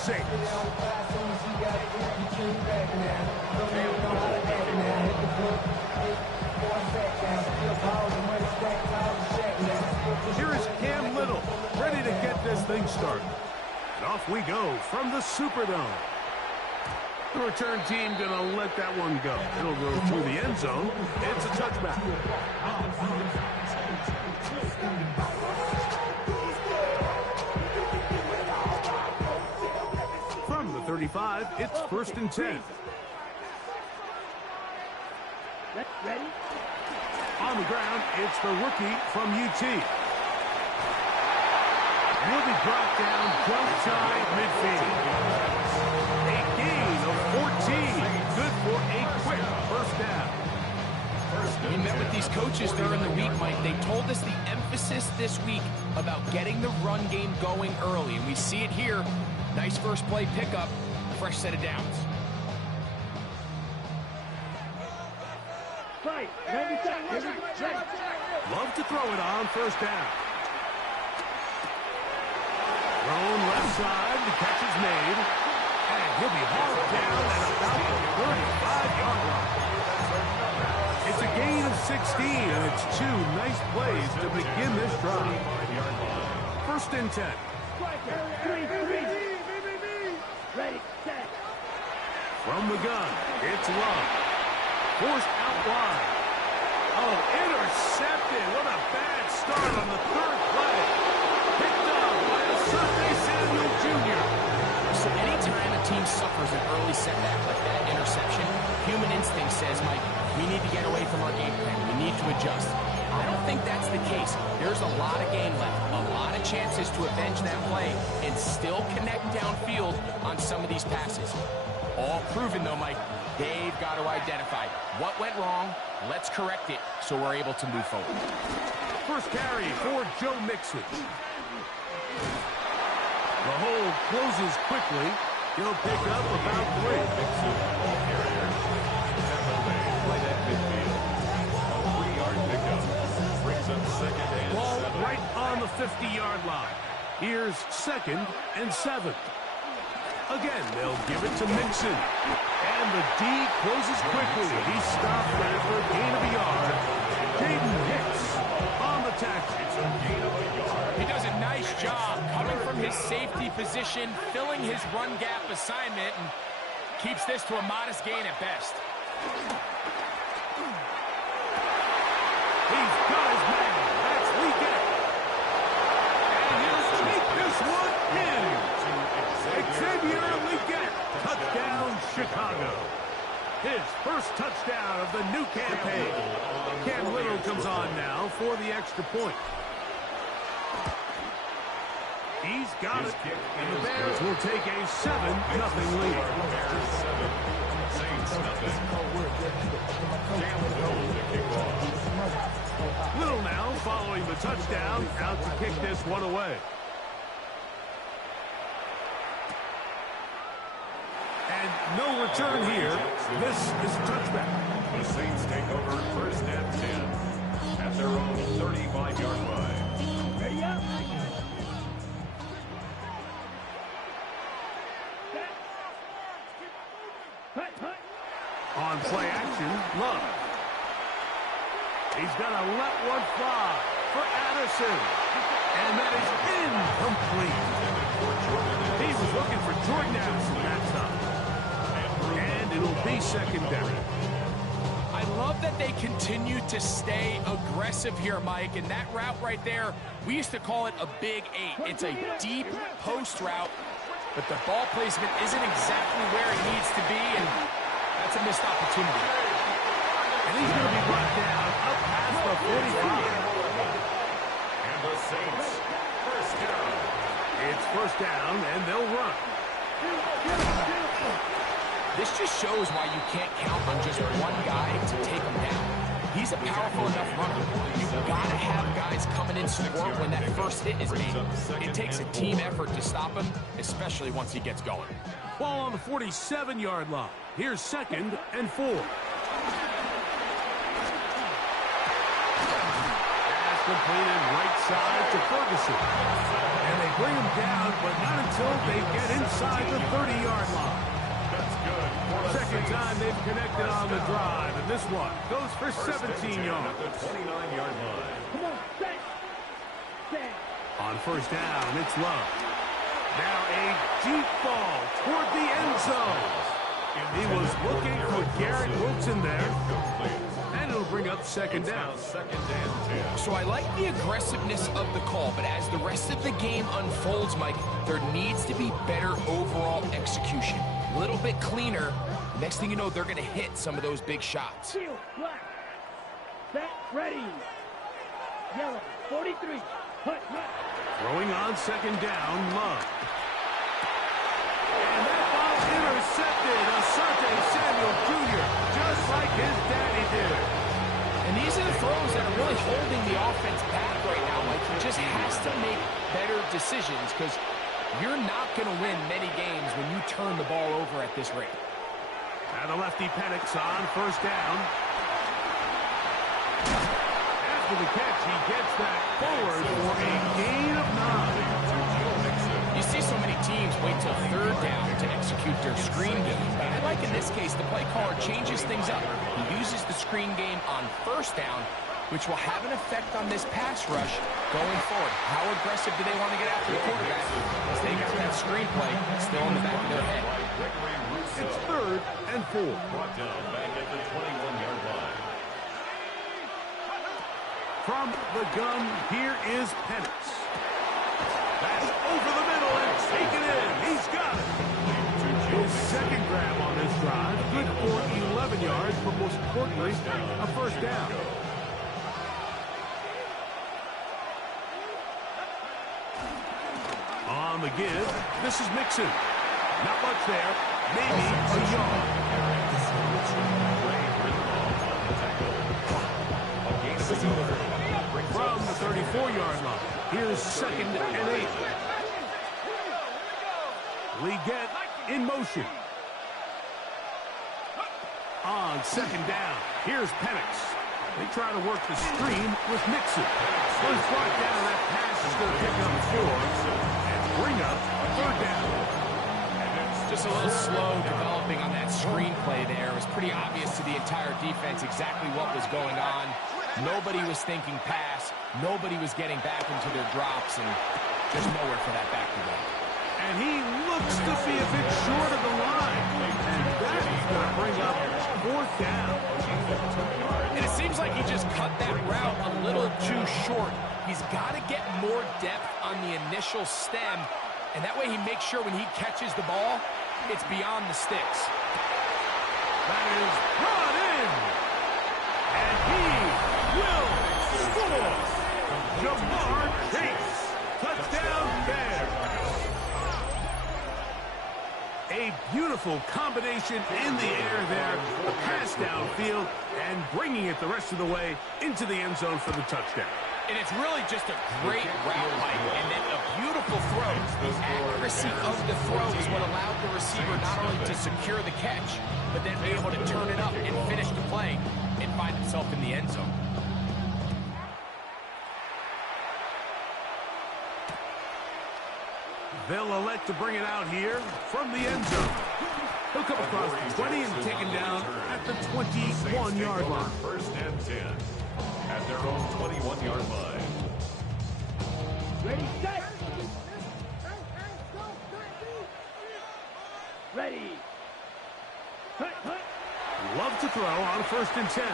Saints. Here is Cam Little, ready to get this thing started. And off we go from the Superdome. The return team going to let that one go. It'll go through the end zone. It's a touchback. From the 35, it's 1st and 10. Ready? On the ground, it's the rookie from UT. And he'll be brought down just side midfield. A gain of 14. Good for a quick first down. We met with these coaches during the week, Mike. They told us the emphasis this week about getting the run game going early. And we see it here. Nice first play pickup. Fresh set of downs. Love to throw it on first down. Thrown left side. The catch is made. And he'll be hauled down at about the 35-yard line. It's a gain of 16, and it's 2 nice plays to begin this drive. 1st and 10. Ready, set. From the gun, it's Love. Forced out wide. Oh, intercepted. What a bad start on the 3rd play. Picked up by Asante Samuel Jr. So anytime a team suffers an early setback like that interception, human instinct says, Mike, we need to get away from our game plan. We need to adjust. I don't think that's the case. There's a lot of game left, a lot of chances to avenge that play and still connect downfield on some of these passes. All proven, though, Mike. They've got to identify what went wrong. Let's correct it so we're able to move forward. First carry for Joe Mixon. The hole closes quickly. He'll pick up about 3. Ball right on the 50-yard line. Here's 2nd and 7. Again, they'll give it to Mixon. And the D closes quickly. He's stopped after a gain of a yard. Jaden Hicks on the tackle. He does a nice job coming from his safety position, filling his run gap assignment, and keeps this to a modest gain at best. He's got his man. That's Leggett. And he'll take this one in. Xavier Leggett. Touchdown, Chicago. His first touchdown of the new campaign. Cam Little comes on now for the extra point. He's got it, and the Bears will take a 7-0 lead. Little now following the touchdown, out to kick this one away. And no return here. This is a touchback. The Saints take over 1st and 10 at their own 35-yard line. Ready up. On play action, Love. He's going to let one fly for Addison. And that is incomplete. He was looking for Jordan Addison that time. And it'll be secondary. I love that they continue to stay aggressive here, Mike. And that route right there, we used to call it a big 8. It's a deep post route, but the ball placement isn't exactly where it needs to be, and that's a missed opportunity. And he's going to be brought down up past the 45. And the Saints, 1st down. It's 1st down, and they'll run. This just shows why you can't count on just one guy to take him down. He's a powerful enough runner. You've got to have guys coming in support when that first hit is made. It takes a team effort to stop him, especially once he gets going. Ball on the 47-yard line. Here's 2nd and 4. Pass completed right side to Ferguson. And they bring them down, but not until they get inside the 30-yard line. That's good. Second time they've connected on the drive, and this one goes for 17 yards. At the 29-yard line. Come on, set. Set. On first down, it's Love. Now a deep ball toward the end zone. He was looking for Garrett Wilson there. And it'll bring up second down. Second and 10. So I like the aggressiveness of the call, but as the rest of the game unfolds, Mike, there needs to be better overall execution. A little bit cleaner. Next thing you know, they're going to hit some of those big shots. Field, black. Set, ready. Yellow, 43. Hut, hut. Throwing on second down, Love. And that ball intercepted. Asante Samuel Jr., just like his daddy did. And these are the throws that are really holding the offense back right now. Like, he just has to make better decisions because you're not going to win many games when you turn the ball over at this rate. Now the lefty Penix on first down. After the catch, he gets that forward for a gain of 9. You see so many teams wait till third down to execute their screen game. But I like in this case, the play caller changes things up. He uses the screen game on first down, which will have an effect on this pass rush going forward. How aggressive do they want to get after the quarterback? Because they got that screen play still in the back of their head. It's third and 4. Brought down back at the 21-yard line. From the gun, here is Penix. That's over the middle and taken in. He's got it. His second grab on this drive, good for 11 yards, but most importantly, a first down. On the give, this is Mixon. Not much there, maybe a yard. From the 34-yard line, here's second and 8. Leggett in motion. On second down, here's Penix. They try to work the screen with Mixon. Was brought down, and that pass is going to pick up 4 and bring up third down. Just a little slow developing on that screen play there. It was pretty obvious to the entire defense exactly what was going on. Nobody was thinking pass. Nobody was getting back into their drops, and there's nowhere for that back to go. And he looks to be a bit short of the line. And that is going to bring up fourth down. And it seems like he just cut that route a little too short. He's got to get more depth on the initial stem, and that way he makes sure when he catches the ball, it's beyond the sticks. That is brought in. And he will score. Jamar Chase. Touchdown Bears. A beautiful combination in the air there. The pass downfield and bringing it the rest of the way into the end zone for the touchdown. And it's really just a great route, Mike, and then a beautiful throw. The accuracy of the throw is what allowed the receiver not only to secure the catch, but then be able to turn it up and finish the play and find himself in the end zone. They'll elect to bring it out here from the end zone. He'll come across the 20 and taken down at the 21-yard line. First and 10 at their own 21-yard line. Ready, set. Ready. Hut, hut. Love to throw on first and 10. A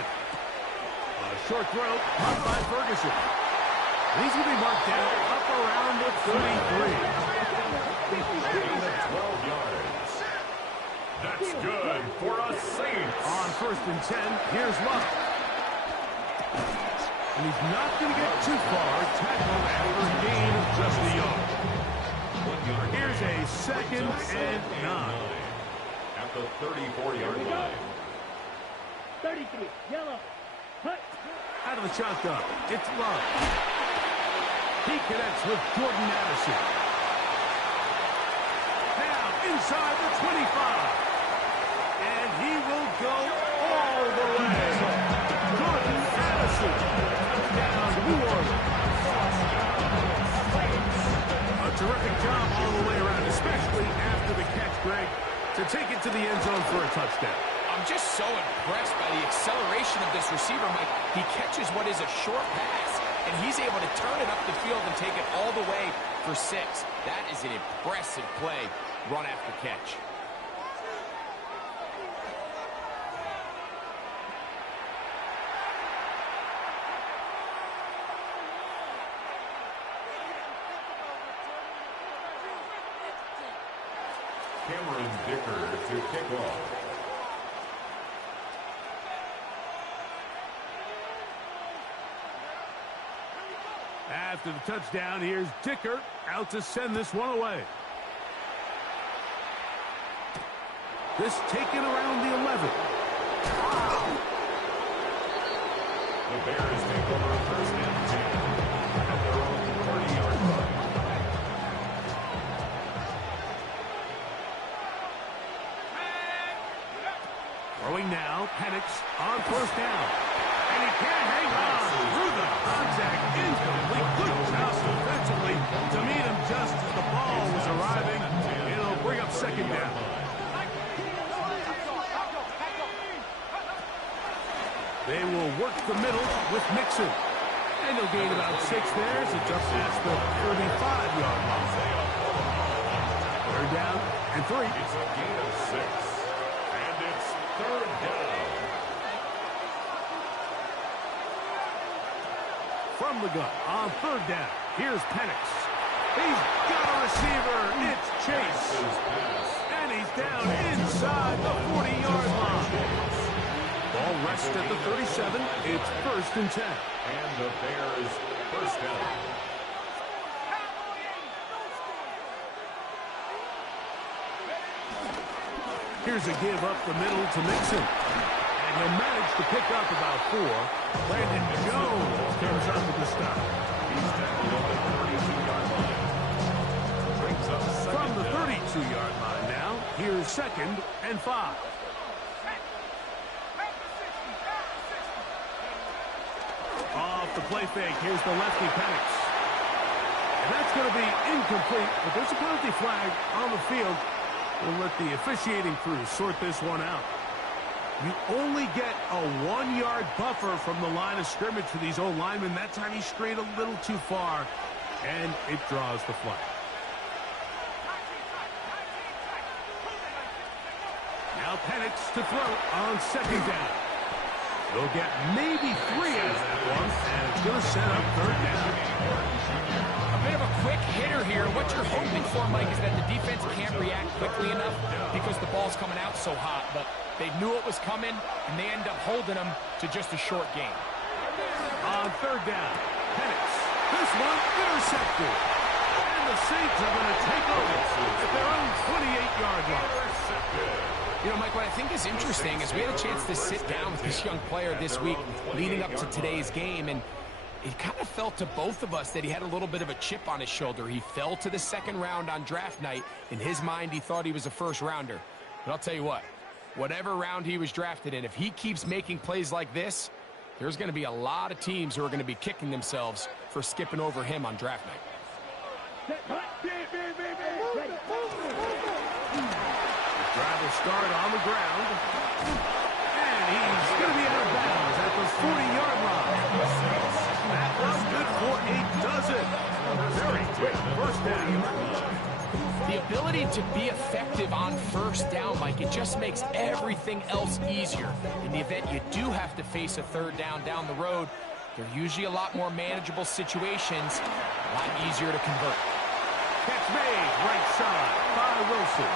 short throw, caught by Ferguson. He's going to be marked down up around the 33. Gain of 12 yards. That's good for a Saints. On first and 10, here's Love. And he's not going to get too far. Tackled after a gain of just a yard. Here's a second and 9. At the 34-yard line. 33, yellow. Hut. Out of the shotgun, it's Love. He connects with Jordan Addison. Now inside the 25. And he will go all the way. Jordan Addison. Touchdown, New Orleans. A terrific Greg, to take it to the end zone for a touchdown. I'm just so impressed by the acceleration of this receiver, Mike. He catches what is a short pass, and he's able to turn it up the field and take it all the way for 6. That is an impressive play, run after catch. Cameron Dicker to kick off. After the touchdown, here's Dicker out to send this one away. This taken around the 11. The Bears take over first and 10 at their own 30-yard line. Throwing now, Penix on first down. And he can't hang on through the contact. Incomplete. Good job defensively to meet him just as the ball was arriving. It'll bring up second down. They will work the middle with Mixon. And he'll gain about 6 there as it's up past the 35-yard line. Third down and 3. It's a gain of 6. And it's third down. From the gun on third down. Here's Penix. He's got a receiver. It's Chase. And he's down inside the 40-yard line. Ball rests at the 37. It's first and 10. And the Bears first down. Here's a give up the middle to Mixon. And he'll manage to pick up about 4. Brandon Jones comes up with the stop. He's tackled on the 32-yard line. Brings up second From the down. 32-yard line now, here's second and 5. Off the play fake, here's the lefty Penix. And that's going to be incomplete, but there's a penalty flag on the field. We'll let the officiating crew sort this one out. You only get a 1-yard buffer from the line of scrimmage for these old linemen. That time he strayed a little too far, and it draws the flag. Now Penix to throw on second down. They'll get maybe 3 out of that one, and it's going to set up third down. A bit of a quick hitter here. What you're hoping for, Mike, is that the defense can't react quickly enough because the ball's coming out so hot. But they knew it was coming, and they end up holding them to just a short game. On third down, Penix. This one intercepted. And the Saints are going to take over at their own 28-yard line. You know, Mike, what I think is interesting is we had a chance to sit down with this young player this week leading up to today's game, and it kind of felt to both of us that he had a little bit of a chip on his shoulder. He fell to the second round on draft night. In his mind, he thought he was a first-rounder. But I'll tell you what, whatever round he was drafted in, if he keeps making plays like this, there's going to be a lot of teams who are going to be kicking themselves for skipping over him on draft night. Drive will start on the ground. And he's going to be out of bounds at the 40-yard line. That was good for a dozen. Very quick first down. The ability to be effective on first down, Mike, it just makes everything else easier. In the event you do have to face a third down the road, they're usually a lot more manageable situations, a lot easier to convert. Catch made right side by Wilson.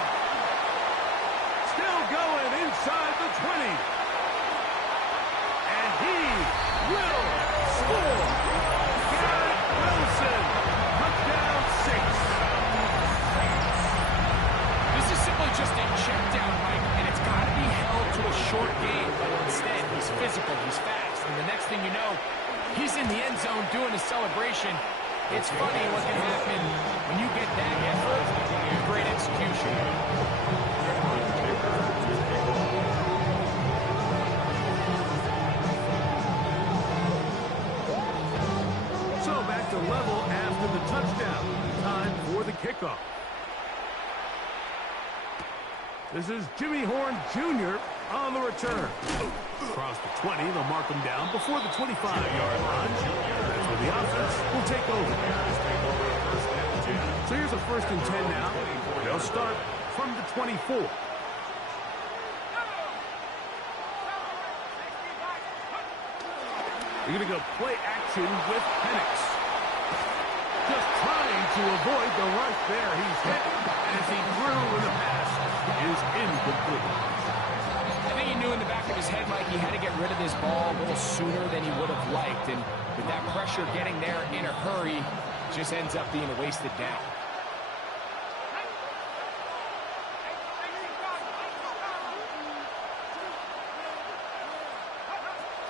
Still going inside the 20. And he will score. Garrett Wilson, touchdown 6. This is simply just a check down, Mike, and it's got to be held to a short game, but instead he's physical, he's fast, and the next thing you know, he's in the end zone doing a celebration. It's funny what can happen when you get that effort and great execution. So back to level after the touchdown. Time for the kickoff. This is Jimmy Horn Jr. on the return. Across the 20, they'll mark him down before the 25-yard line. That's where the offense will take over. So here's a 1st and 10 now. They'll start from the 24. You're going to go play action with Penix. Just trying to avoid the rush there. He's hit as he threw, and the pass is incomplete. I think he knew in the back of his head, Mike, he had to get rid of this ball a little sooner than he would have liked. And with that pressure getting there in a hurry, it just ends up being a wasted down.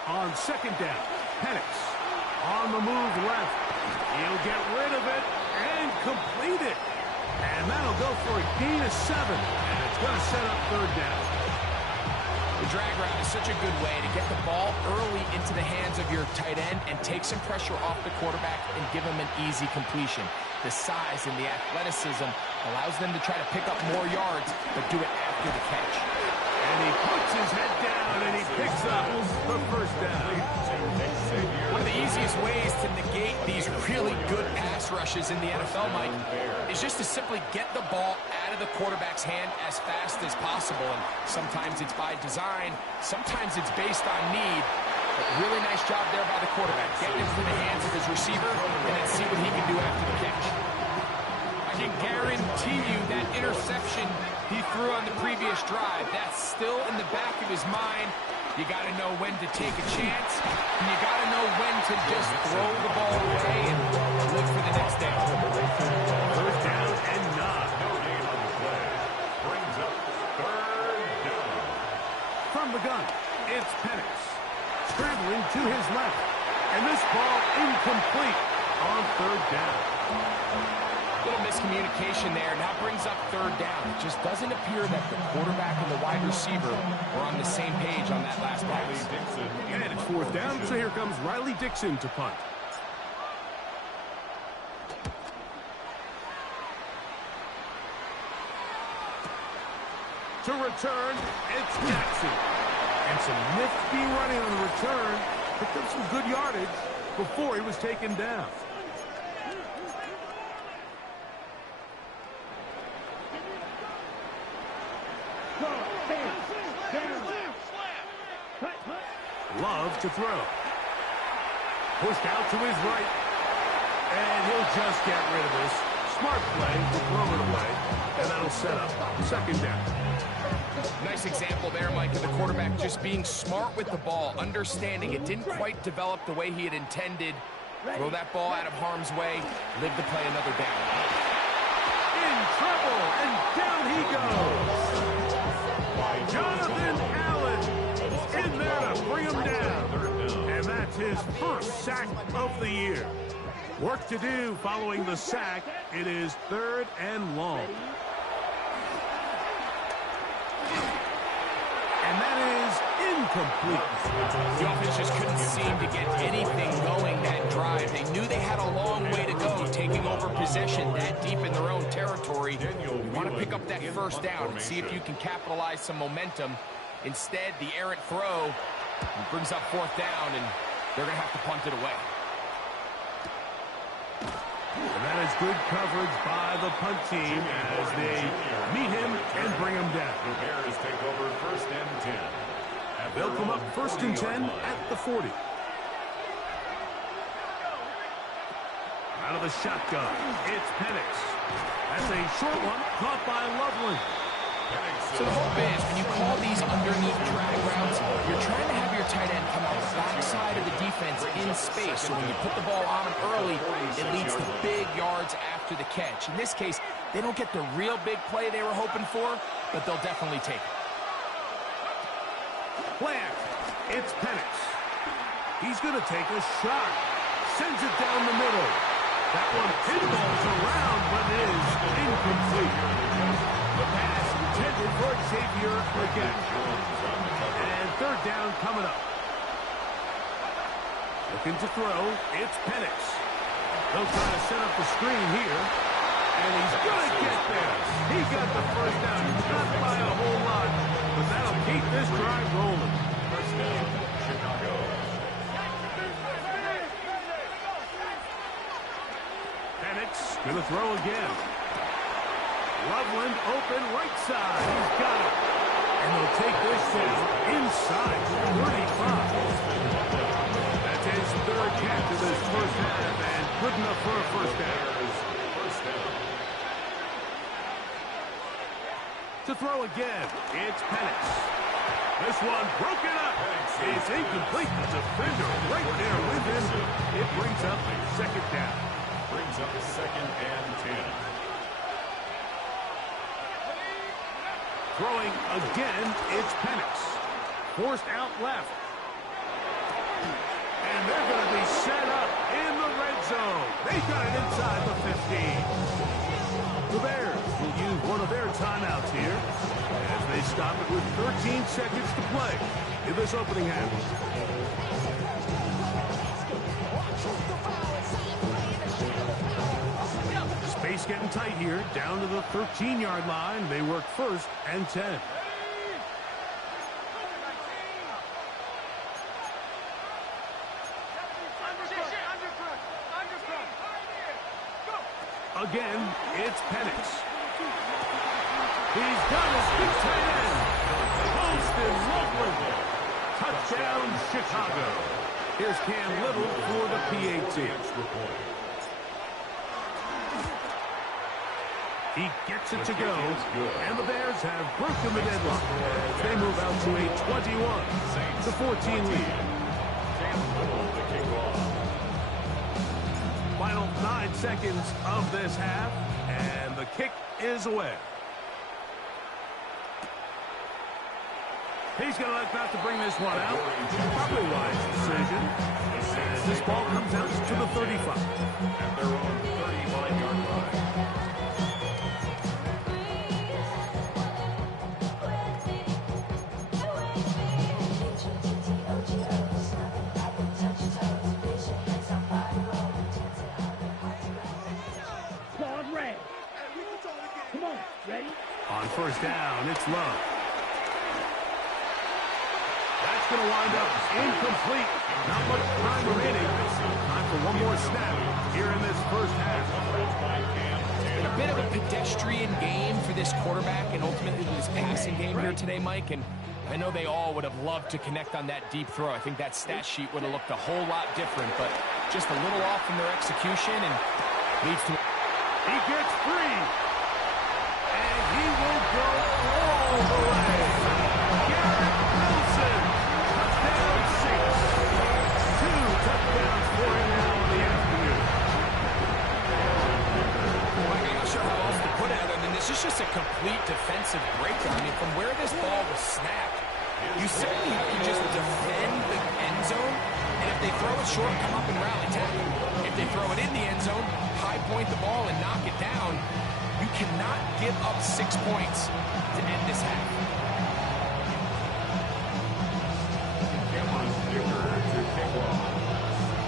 On 2nd down, Penix on the move left. He'll get rid of it and complete it. And that'll go for a gain of 7. And it's going to set up 3rd down. The drag route is such a good way to get the ball early into the hands of your tight end and take some pressure off the quarterback and give him an easy completion. The size and the athleticism allows them to try to pick up more yards, but do it after the catch. And he puts his head down and he picks up the 1st down. One of the easiest ways to negate these really good pass rushes in the NFL, Mike, is just to simply get the ball out of the quarterback's hand as fast as possible. And sometimes it's by design, sometimes it's based on need. But really nice job there by the quarterback, getting it into the hands of his receiver and then see what he can do after the catch. I can guarantee you that interception he threw on the previous drive, that's still in the back of his mind. You got to know when to take a chance, and you got to know when to just throw the ball away and look for the next down. 1st down and 9. No gain on the play. Brings up 3rd down. From the gun, it's Penix. Scrambling to his left. And this ball incomplete on 3rd down. Little miscommunication there. Now brings up 3rd down. It just doesn't appear that the quarterback and the wide receiver were on the same page on that last pass. And it's 4th down, so here comes Riley Dixon to punt. To return, it's Jackson. And some nifty running on the return. Picked up some good yardage before he was taken down. Love to throw. Pushed out to his right. And he'll just get rid of this. Smart play to throw it away. And that'll set up 2nd down. Nice example there, Mike, of the quarterback just being smart with the ball, understanding it didn't quite develop the way he had intended. Throw that ball out of harm's way, live to play another down. In trouble, and down he goes. Jonathan Allen in there to bring him down. And that's his 1st sack of the year. Work to do following the sack. It is 3rd and long. And that is incomplete. The offense just couldn't seem to get anything going that drive. They knew they had a long way to go, taking over possession that deep in their own territory. You want to pick up that 1st down and see if you can capitalize some momentum. Instead, the errant throw brings up 4th down, and they're going to have to punt it away. And that is good coverage by the punt team as they meet him and bring him down. The Bears take over 1st and 10. They'll come up 1st and 10 at the 40. Out of the shotgun, it's Penix. That's a short one caught by Loveland. So the hope is when you call these underneath drag routes, you're trying to have your tight end come out the backside of the defense in space. So when you put the ball on him early, it leads to big yards after the catch. In this case, they don't get the real big play they were hoping for, but they'll definitely take it. Plant. It's Penix. He's going to take a shot. Sends it down the middle. That one pinballs around, but is incomplete. The pass intended for Xavier again. And 3rd down coming up. Looking to throw. It's Penix. They'll try to set up the screen here. And he's going to get there. He got the first down. Not by a whole lot, but that'll keep this drive rolling. First down, Chicago. Penix going to throw again. Loveland open right side. He's got it. And they'll take this down inside 35. That's his third catch of this first half, and good enough for a first down. First down. To throw again, it's Penix. This one broken up. It's incomplete. The defender right there with him. It brings up a second down. Brings up a 2nd and 10. Throwing again, it's Penix. Forced out left. And they're going to be set up in the red zone. They got it inside the 15. The Bears will use one of their timeouts here as they stop it with 13 seconds to play in this opening half. Space getting tight here, down to the 13-yard line. They work 1st and 10. Again, it's Penix. He's got his big tight end. Posted Loveland. Touchdown, Chicago. Here's Cam Little for the PAT. He gets it to go, and the Bears have broken the deadlock. They move out to a 21-14 lead. Final 9 seconds of this half, and the kick is away. He's going to elect not to bring this one out. Probably a wise decision. As this ball comes out to the 35. At their own 35-yard line. Come on, ready? On first down, it's Love. That's going to wind up incomplete. Not much time remaining. Time for one more snap here in this first half. Been a bit of a pedestrian game for this quarterback and ultimately this passing game here today, Mike. And I know they all would have loved to connect on that deep throw. I think that stat sheet would have looked a whole lot different, but just a little off in their execution and leads to... He gets free. And he will go all the way. Garrett Wilson. Touchdown 6. 2 touchdowns for him now in the afternoon. Mike, I'm not sure how else to put it other than this is just a complete defensive breakdown. I mean, from where this ball was snapped, you certainly have to just defend the end zone. And if they throw it short, come up and rally tackle. If they throw it in the end zone, high point the ball and knock it down. You cannot give up 6 points to end this half.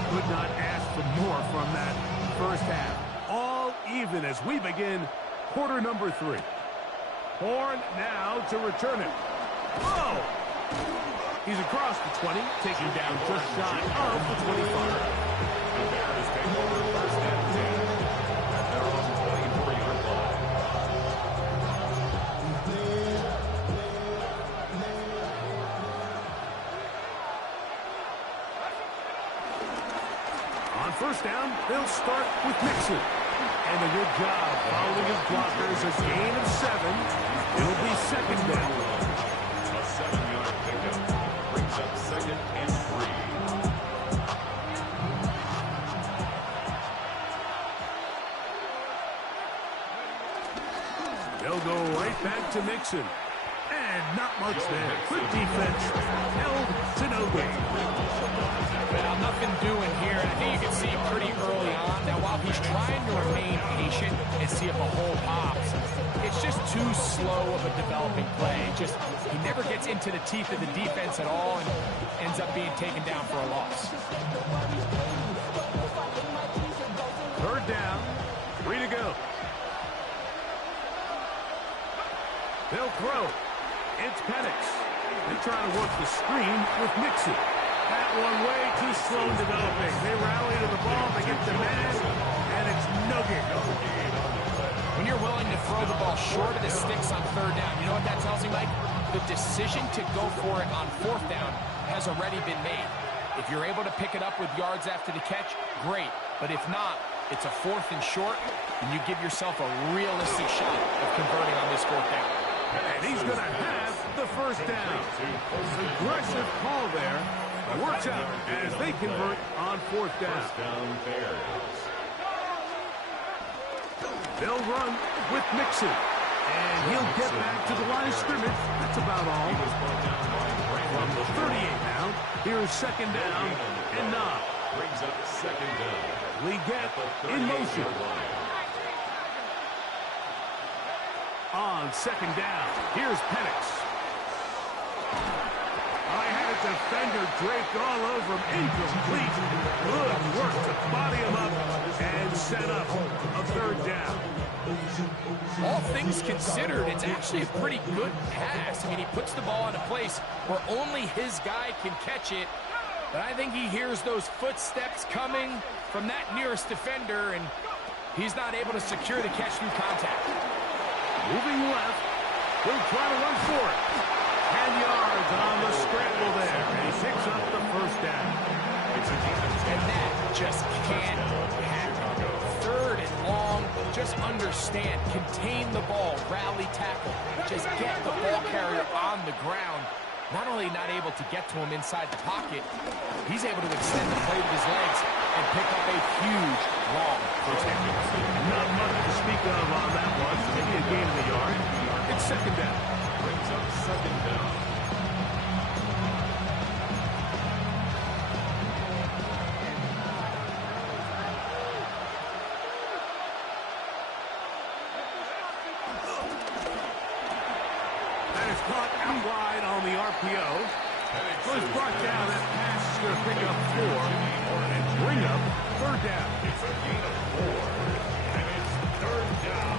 Could not ask for more from that first half. All even as we begin quarter number 3. Horn now to return it. Oh! He's across the 20, taken down just shy of the 25. The Bears take over 1st and 10 at their own 24-yard line. On first down, they'll start with Mixon. And a good job following his blockers. A gain of 7. It'll be second down. A 7-yard pickup brings up 2nd and 3. They'll go right back to Mixon. And not much there. Good defense. Held to no gain. Well, nothing doing here, and I think you can see pretty early on. Now, while he's trying to remain patient and see if a hole pops, it's just too slow of a developing play. He never gets into the teeth of the defense at all and ends up being taken down for a loss. Third down. 3 to go. They'll throw. It's Penix. They try to work the screen with Mixon. That one way too slow in developing. They rally to the ball, they get the man, and it's no gain. When you're willing to throw the ball short of the sticks on third down, you know what that tells me, Mike? The decision to go for it on fourth down has already been made. If you're able to pick it up with yards after the catch, great. But if not, it's a fourth and short, and you give yourself a realistic shot of converting on this fourth down. And he's going to have the first down. Aggressive call there. Works out as they convert on fourth down. First down Bears. They'll run with Mixon. And he'll get back to the line of scrimmage. That's about all. From the 38 now, here's second down and 9. Brings up second down. We get in motion. On second down, here's Penix. I had a defender draped all over him. Incomplete. Good work to body him up and set up a third down. All things considered, it's actually a pretty good pass. I mean, he puts the ball in a place where only his guy can catch it. But I think he hears those footsteps coming from that nearest defender, and he's not able to secure the catch through contact. Moving left. He'll try to run for it. 10 yards on the scramble there. And he picks up the first down. And that just can't happen. Third and long, just understand, contain the ball, rally tackle, just get the ball carrier on the ground. Not only not able to get to him inside the pocket, he's able to extend the play with his legs and pick up a huge, long first down. Not much to speak of on that one. Maybe a gain in the yard. It's second down. Brings up second down. That is caught out wide on the RPO. Was brought down. That pass is going to pick up 4 and bring up third down. It's a gain of 4, and it's third down.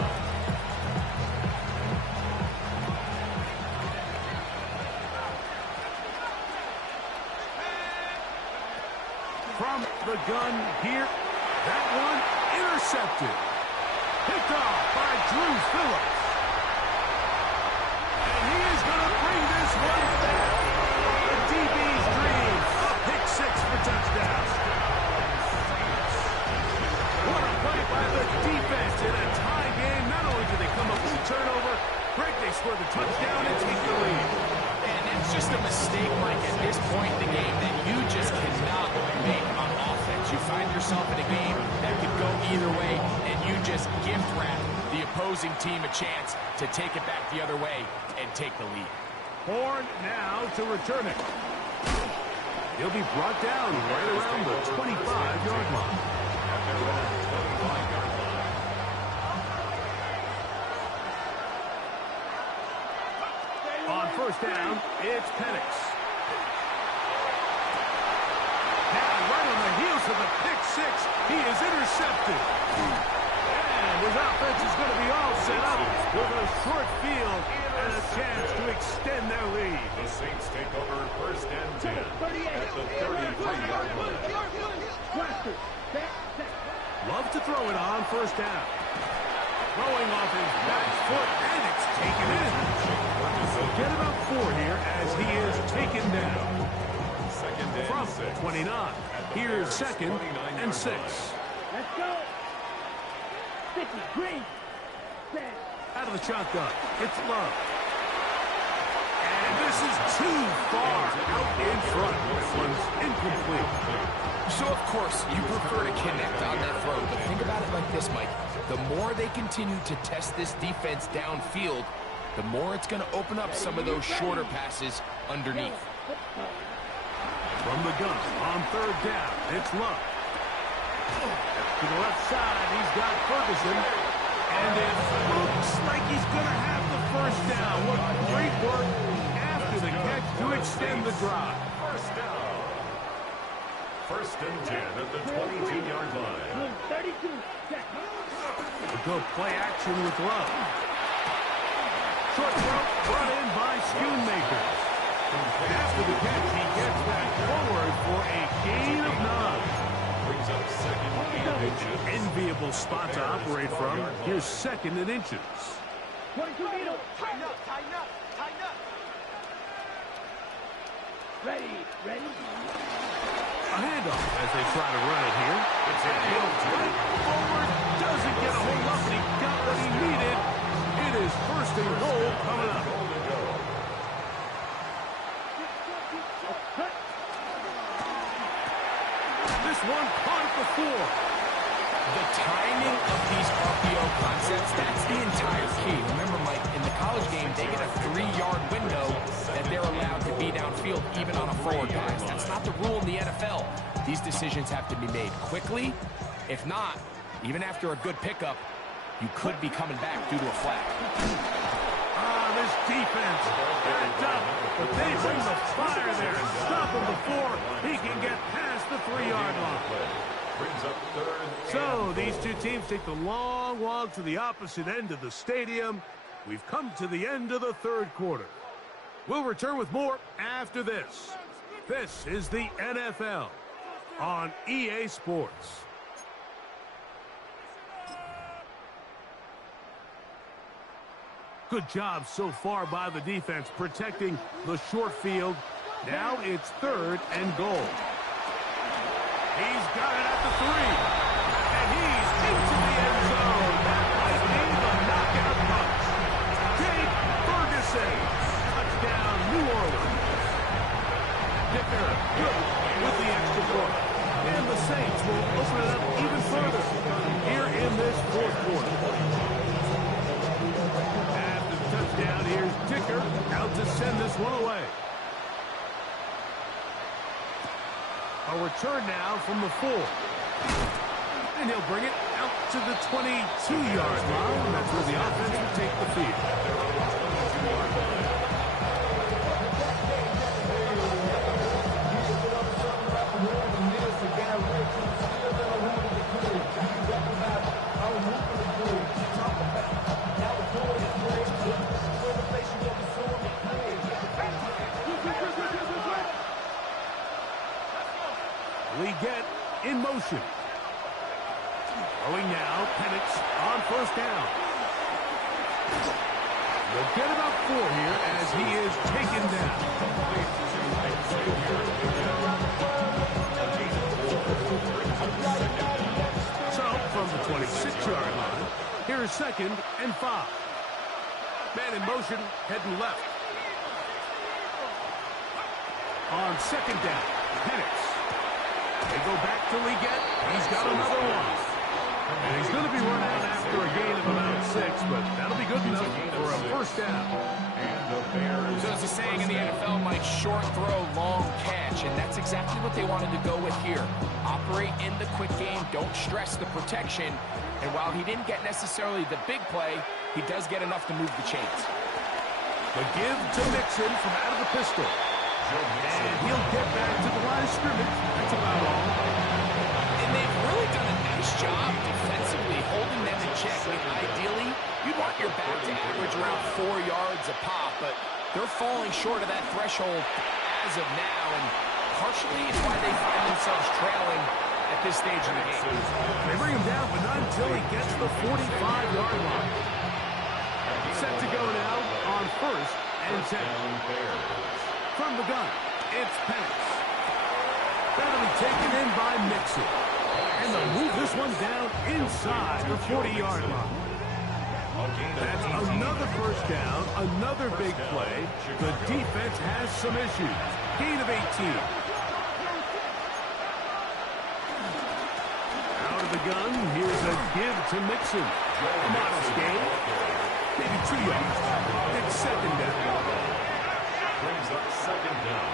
From the gun here. That one intercepted. Picked off by Drew Phillips. And he is going to bring this one back. The DB's dream. A pick 6 for touchdown. What a play by the defense in a tie game. Not only did they come up with a turnover, Greg, they score the touchdown and take the lead. And it's just a mistake, Mike, at this point in the game that you just cannot make on offense. You find yourself in a game that could go either way, and you just gift wrap the opposing team a chance to take it back the other way and take the lead. Horn now to return it. He'll be brought down right around the 25-yard line. At their own 25-yard line. On first down, it's Penix. Now, right on the heels of the pick 6, he is intercepted. And his offense is going to be all set up with a short field and a chance to extend their lead. The Saints take over first and 10 at the 33-yard line. Love to throw it on first down. Throwing off his back foot, and it's taken in. They'll get about 4 here as he is taken down. Second and From 6. 29, here's second and 6. Let's go. Sticky, green, set. Out of the shotgun, it's Love. And this is too far out in front. This one's incomplete. So, of course, you prefer to connect on that throw, but think about it like this, Mike. The more they continue to test this defense downfield, the more it's going to open up some of those shorter passes underneath. From the gun, on third down, it's Love. To the left side, he's got Ferguson. And it looks like he's going to have the first down. What great work after the catch to extend the drive. First down. First and 10 at the 22-yard line. 32, set. We'll go play action with Love. Short throw brought in by Schoonmaker. After the catch, he gets that forward for a gain of 9. Brings up second and inches. Enviable spot to operate from. Here's second and inches. 22 meters. Tighten up, tighten up, tighten up. Ready, ready. A handoff as they try to run it here. It's a right forward. Doesn't get a hold up, but he got what he needed. It is first and goal coming up. This one caught at the floor. The timing of these RPO concepts, that's the entire key. Remember, Mike, in the college game, they get a 3-yard window that they're allowed to be downfield, even on a forward pass. That's not the rule in the NFL. These decisions have to be made quickly. If not, even after a good pickup, you could be coming back due to a flag. This defense backed up, but they bring the fire there and stop him before he can get past the 3-yard line. Brings up third. So these two teams take the long walk to the opposite end of the stadium. We've come to the end of the third quarter. We'll return with more after this. This is the NFL on EA Sports. Good job so far by the defense protecting the short field. Now it's third and goal. He's got it at the 3. And he's into the end zone. That might be the knockout punch. Jake Ferguson. Touchdown, New Orleans. Dicker, good with the extra point. And the Saints will open it up even further here in this fourth quarter. After the touchdown, here's Dicker out to send this one away. A return now from the 4. And he'll bring it out to the 22-yard line. That's where the offense will take the field. Get in motion. Throwing now, Penix on first down. They'll get about 4 here as he is taken down. So, from the 26-yard line, here is second and 5. Man in motion, heading left. On second down, Penix. They go back to Leggett. He's got another one. And he's going to be run out after a gain of about 6, but that'll be good enough for a first down. So as a saying in the NFL, Mike, short throw, long catch, and that's exactly what they wanted to go with here. Operate in the quick game, don't stress the protection, and while he didn't get necessarily the big play, he does get enough to move the chains. The give to Mixon from out of the pistol. And he'll get back to the line of scrimmage. That's about all. And they've really done a nice job defensively holding them in check. I mean, ideally, you'd want your back to average around 4 yards a pop, but they're falling short of that threshold as of now, and partially it's why they find themselves trailing at this stage of the game. They bring him down, but not until he gets the 45-yard line. Set to go now on first and 10. From the gun, it's Penix. That'll be taken in by Mixon. And they'll move this one down inside the 40-yard line. That's another first down, another big play. The defense has some issues. Gain of 18. Out of the gun, here's a give to Mixon. A modest gain, maybe 2 yards. It's second down. Brings up second down.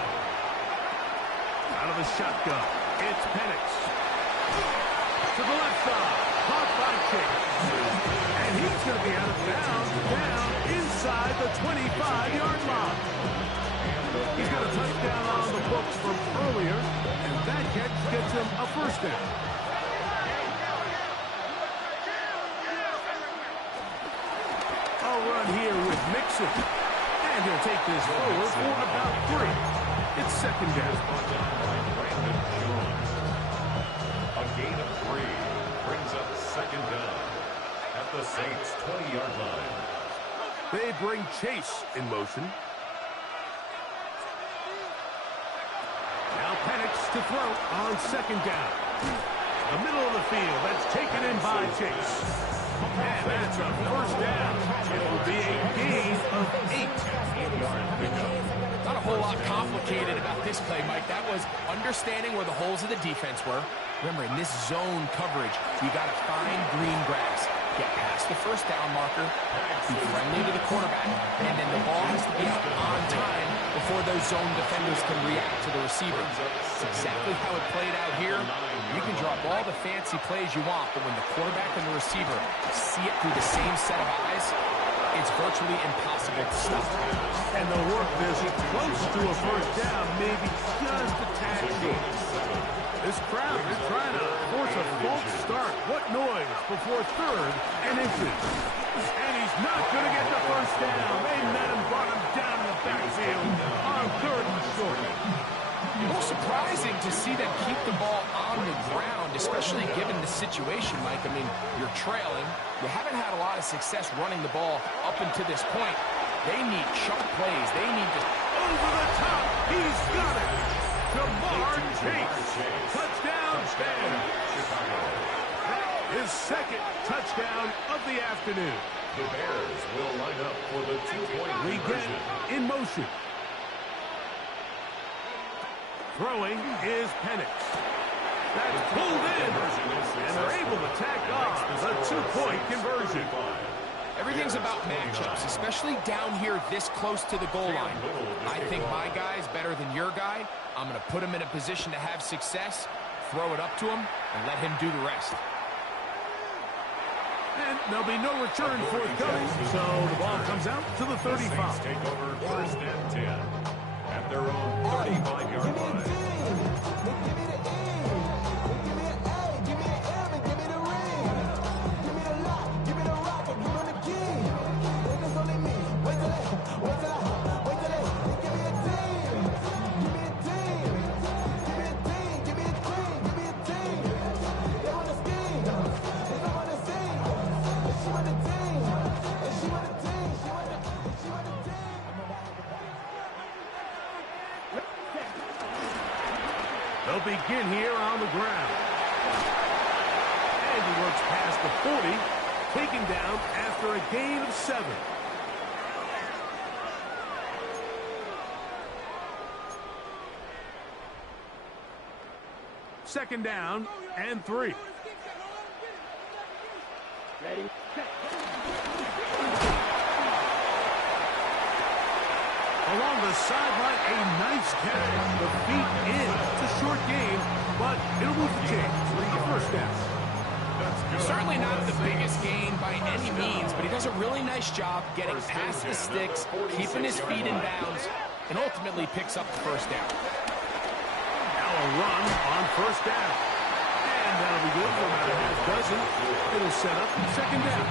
Out of the shotgun, it's Penix. To the left side, caught by Chase. And he's going to be out of bounds, down inside the 25-yard line. He's got a touchdown on the books from earlier, and that catch gets him a first down. A They'll run here with Mixon. And he'll take this forward for about 3. It's second down. A gain of 3 brings up second down at the Saints' 20-yard line. They bring Chase in motion. Now Penix to throw on second down. The middle of the field, that's taken in by Chase. And that's a first down. It will be a gain of 8. Not a whole lot complicated about this play, Mike. That was understanding where the holes of the defense were. Remember, in this zone coverage, you got to find green grass. Get past the first down marker, be friendly to the quarterback, and then the ball has to be out on time before those zone defenders can react to the receiver. It's exactly how it played out here. You can drop all the fancy plays you want, but when the quarterback and the receiver see it through the same set of eyes, it's virtually impossible to stop. And they'll work this close to a first down, maybe just a tad short. This crowd is trying to force a false start. What noise before 3rd and inches. And he's not going to get the first down. They met him, brought him down in the backfield on 3rd and short. A little surprising to see them keep the ball on the ground, especially given the situation, Mike. I mean, you're trailing. You haven't had a lot of success running the ball up until this point. They need chunk plays. They need to... Over the top. He's got it. Jamar Chase. Touchdown, Bears. His second touchdown of the afternoon. The Bears will line up for the 2-point conversion. In motion. Throwing is Penix. That's pulled in, and they're able to tack on the 2-point conversion. Everything's about matchups, especially down here this close to the goal line. I think my guy's better than your guy. I'm going to put him in a position to have success, throw it up to him, and let him do the rest. And there'll be no return forthcoming, so the ball comes out to the 35. Take over 1st and 10 at their own 35-yard line. They'll begin here on the ground. And he works past the 40, taken down after a gain of 7. Second down and 3. Ready, set. Along the sideline, a nice carry. The feet in. It's a short game, but it'll move the chains. The first down. Certainly not the biggest gain by any means, but he does a really nice job getting past the sticks, keeping his feet in bounds, and ultimately picks up the first down. Now a run on first down. And that'll be good for about a half dozen. It'll set up second down.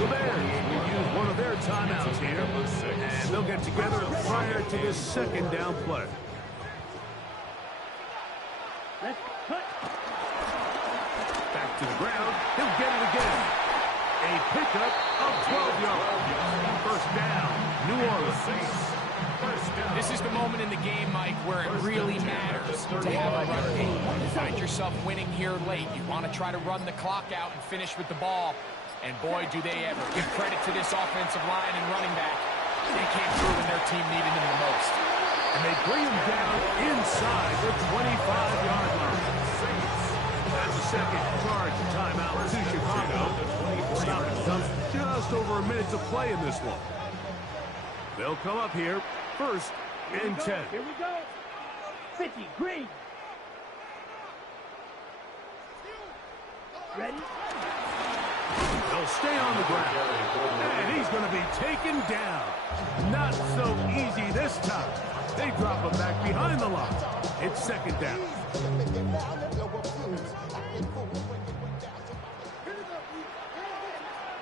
The Bears will use one of their timeouts here, and they'll get together prior to this second down play. Let's cut. Back to the ground. He'll get it again. A pickup of 12 yards. First down, New Orleans. This is the moment in the game, Mike, where it really matters to have a run game. You find yourself winning here late. You want to try to run the clock out and finish with the ball. And boy, do they ever. Give credit to this offensive line and running back. They came through when their team needed them the most. And they bring him down inside the 25-yard line. That's a second charge timeout to Chicago. Stoppage comes just over a minute to play in this one. They'll come up here, 1st and 10. Here we go. 50, green. Ready? They'll stay on the ground. And he's going to be taken down. Not so easy this time. They drop him back behind the line. It's second down.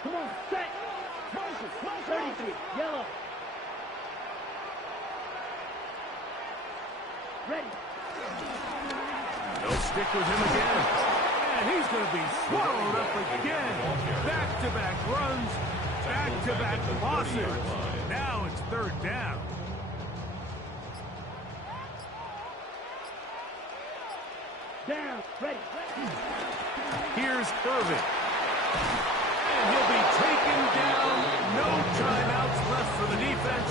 Come on, set. Motion. 33. Yellow. Ready. They'll stick with him again. And he's going to be swallowed up again. Back-to-back runs, back-to-back losses. Now it's third down. Down. Ready. Here's Irvin. And he'll be taken down. No timeouts left for the defense.